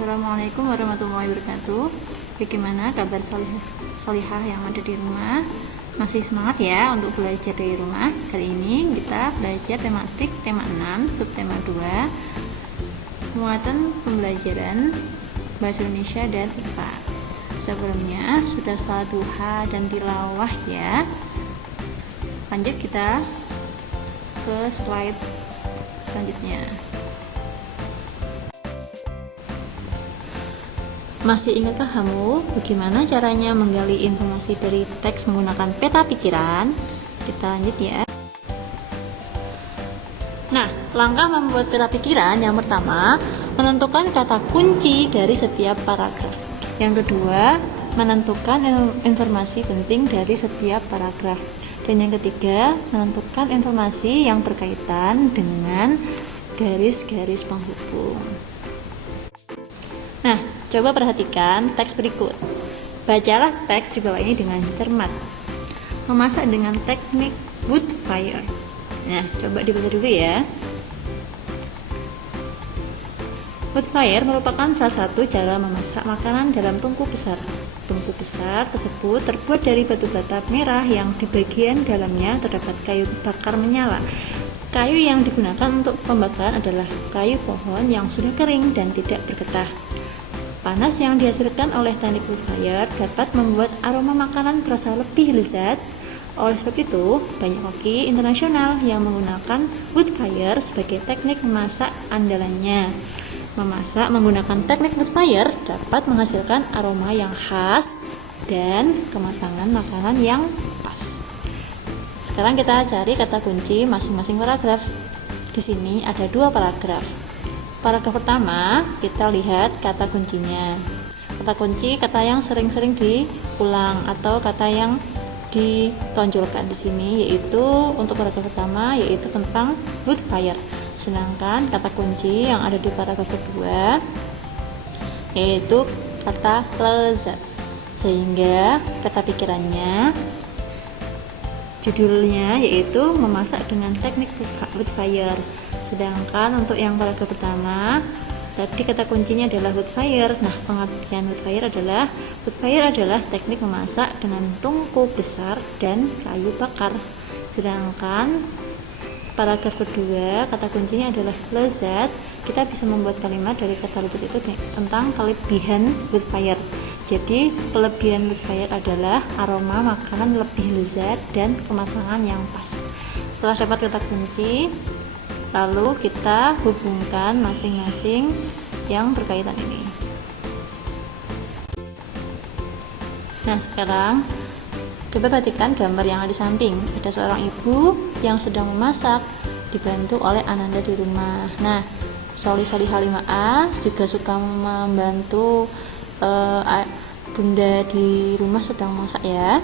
Assalamualaikum warahmatullahi wabarakatuh. Bagaimana kabar solihah yang ada di rumah? Masih semangat ya untuk belajar dari rumah? Kali ini kita belajar tematik tema 6, subtema 2, muatan pembelajaran bahasa Indonesia dan IPA. Sebelumnya sudah salat duha dan tilawah ya. Lanjut kita ke slide selanjutnya. Masih ingatkah kamu bagaimana caranya menggali informasi dari teks menggunakan peta pikiran? Kita lanjut ya. Nah, langkah membuat peta pikiran yang pertama, menentukan kata kunci dari setiap paragraf. Yang kedua, menentukan informasi penting dari setiap paragraf. Dan yang ketiga, menentukan informasi yang berkaitan dengan garis-garis penghubung. Nah, coba perhatikan teks berikut. Bacalah teks di bawah ini dengan cermat. Memasak dengan teknik wood fire. Nah, coba dibaca dulu ya. Wood fire merupakan salah satu cara memasak makanan dalam tungku besar. Tungku besar tersebut terbuat dari batu bata merah yang di bagian dalamnya terdapat kayu bakar menyala. Kayu yang digunakan untuk pembakaran adalah kayu pohon yang sudah kering dan tidak bergetah. Panas yang dihasilkan oleh teknik wood fire dapat membuat aroma makanan terasa lebih lezat. Oleh sebab itu, banyak koki internasional yang menggunakan wood fire sebagai teknik memasak andalannya. Memasak menggunakan teknik wood fire dapat menghasilkan aroma yang khas dan kematangan makanan yang pas. Sekarang kita cari kata kunci masing-masing paragraf. Di sini ada 2 paragraf. Paragraf pertama, kita lihat kata kuncinya. Kata kunci, kata yang sering-sering diulang atau kata yang ditonjolkan di sini, yaitu untuk paragraf pertama yaitu tentang wood fire. Sedangkan kata kunci yang ada di paragraf kedua yaitu kata lezat. Sehingga kata pikirannya judulnya yaitu memasak dengan teknik wood fire. Sedangkan untuk yang paragraf pertama tadi kata kuncinya adalah wood fire. Nah, pengertian wood fire adalah teknik memasak dengan tungku besar dan kayu bakar. Sedangkan paragraf kedua kata kuncinya adalah lezat. Kita bisa membuat kalimat dari kata lezat itu tentang kelebihan wood fire. Jadi kelebihan wood fire adalah aroma makanan lebih lezat dan kematangan yang pas. Setelah dapat kata kunci, lalu kita hubungkan masing-masing yang berkaitan ini. Nah, sekarang coba perhatikan gambar yang ada di samping. Ada seorang ibu yang sedang memasak dibantu oleh ananda di rumah. Nah, Solih Halimah A juga suka membantu bunda di rumah sedang masak ya.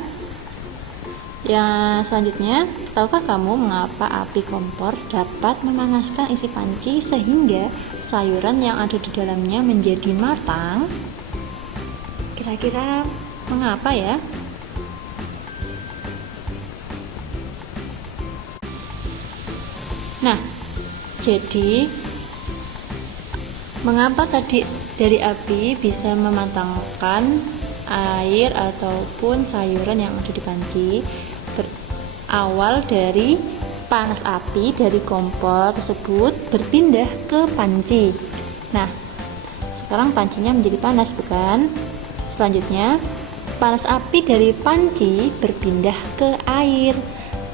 Yang selanjutnya, tahukah kamu mengapa api kompor dapat memanaskan isi panci sehingga sayuran yang ada di dalamnya menjadi matang? Kira-kira mengapa ya? Nah, jadi mengapa tadi dari api bisa mematangkan air ataupun sayuran yang ada di panci? Berawal dari panas api dari kompor tersebut berpindah ke panci. Nah, sekarang pancinya menjadi panas, bukan? Selanjutnya, panas api dari panci berpindah ke air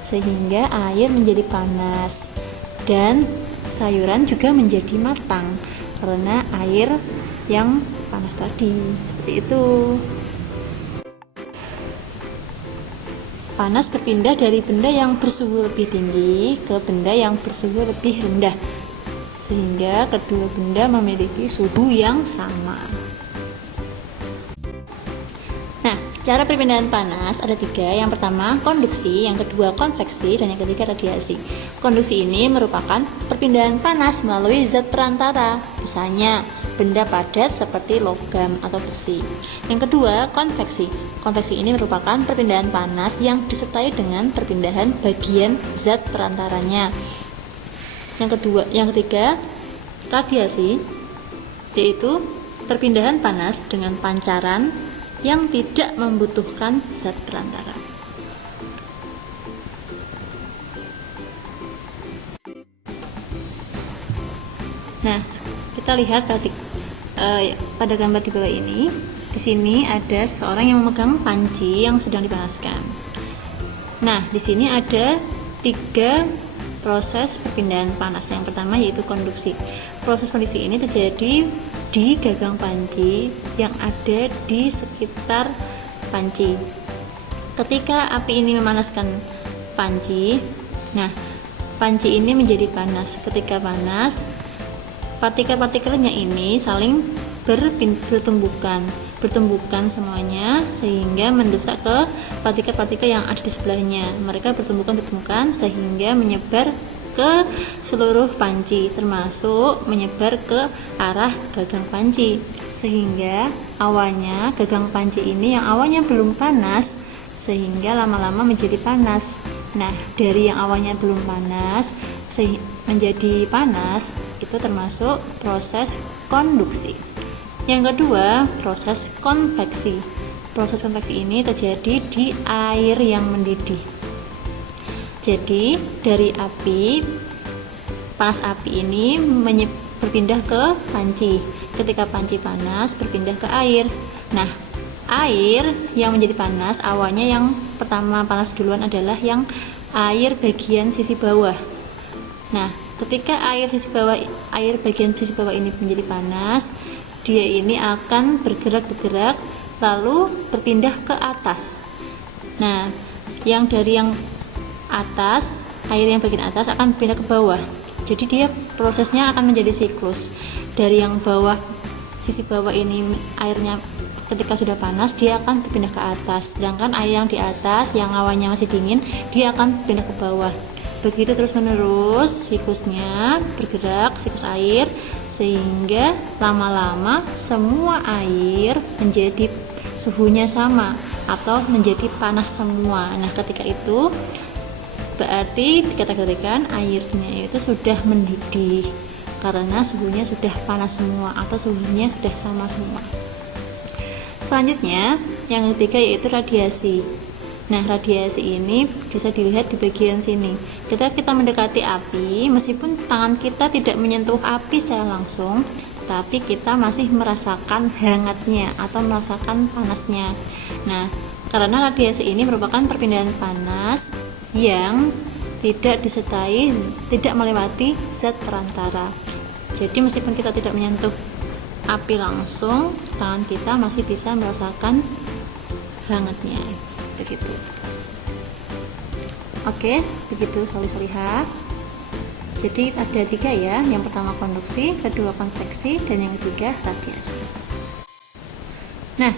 sehingga air menjadi panas dan sayuran juga menjadi matang karena air yang panas tadi. Seperti itu. Panas berpindah dari benda yang bersuhu lebih tinggi ke benda yang bersuhu lebih rendah, sehingga kedua benda memiliki suhu yang sama. Nah, cara perpindahan panas ada 3. Yang pertama konduksi, yang kedua konveksi, dan yang ketiga radiasi. Konduksi ini merupakan perpindahan panas melalui zat perantara, misalnya benda padat seperti logam atau besi. Yang kedua, konveksi. Konveksi ini merupakan perpindahan panas yang disertai dengan perpindahan bagian zat perantaranya. Yang ketiga, radiasi, yaitu perpindahan panas dengan pancaran yang tidak membutuhkan zat perantara. Nah, kita lihat pada gambar di bawah ini. Di sini ada seseorang yang memegang panci yang sedang dipanaskan. Nah, di sini ada 3 proses perpindahan panas. Yang pertama yaitu konduksi. Proses konduksi ini terjadi di gagang panci yang ada di sekitar panci. Ketika api ini memanaskan panci, nah panci ini menjadi panas. Ketika panas, partikel-partikelnya ini saling bertumbukan semuanya sehingga mendesak ke partikel-partikel yang ada di sebelahnya. Mereka bertumbukan sehingga menyebar ke seluruh panci, termasuk menyebar ke arah gagang panci, sehingga awalnya gagang panci ini yang awalnya belum panas sehingga lama-lama menjadi panas. Nah, dari yang awalnya belum panas menjadi panas itu termasuk proses konduksi. Yang kedua, proses konveksi. Proses konveksi ini terjadi di air yang mendidih. Jadi dari panas api ini berpindah ke panci. Ketika panci panas berpindah ke air. Nah, air yang menjadi panas awalnya yang pertama panas duluan adalah yang air bagian sisi bawah. Nah, ketika air bagian sisi bawah ini menjadi panas, dia ini akan bergerak lalu berpindah ke atas. Nah, yang dari yang atas, air yang bagian atas akan pindah ke bawah. Jadi dia prosesnya akan menjadi siklus. Dari yang bawah, sisi bawah ini airnya ketika sudah panas dia akan berpindah ke atas. Sedangkan air yang di atas yang awalnya masih dingin, dia akan pindah ke bawah. Begitu terus menerus siklusnya bergerak, siklus air, sehingga lama-lama semua air menjadi suhunya sama atau menjadi panas semua. Nah, ketika itu berarti dikategorikan airnya itu sudah mendidih karena suhunya sudah panas semua atau suhunya sudah sama semua. Selanjutnya yang ketiga yaitu radiasi. Nah, radiasi ini bisa dilihat di bagian sini. Ketika kita mendekati api, meskipun tangan kita tidak menyentuh api secara langsung, tetapi kita masih merasakan hangatnya atau merasakan panasnya. Nah, karena radiasi ini merupakan perpindahan panas yang tidak melewati zat perantara. Jadi meskipun kita tidak menyentuh api langsung, tangan kita masih bisa merasakan hangatnya. Begitu. Oke, begitu solusi lihat. Jadi ada 3 ya. Yang pertama konduksi, kedua konveksi, dan yang ketiga radiasi. Nah,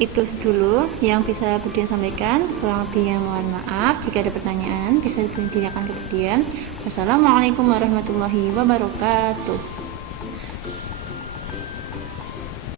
itu dulu yang bisa Budian sampaikan. Kurang lebihnya mohon maaf. Jika ada pertanyaan bisa ditanyakan ke Budian. Wassalamualaikum warahmatullahi wabarakatuh.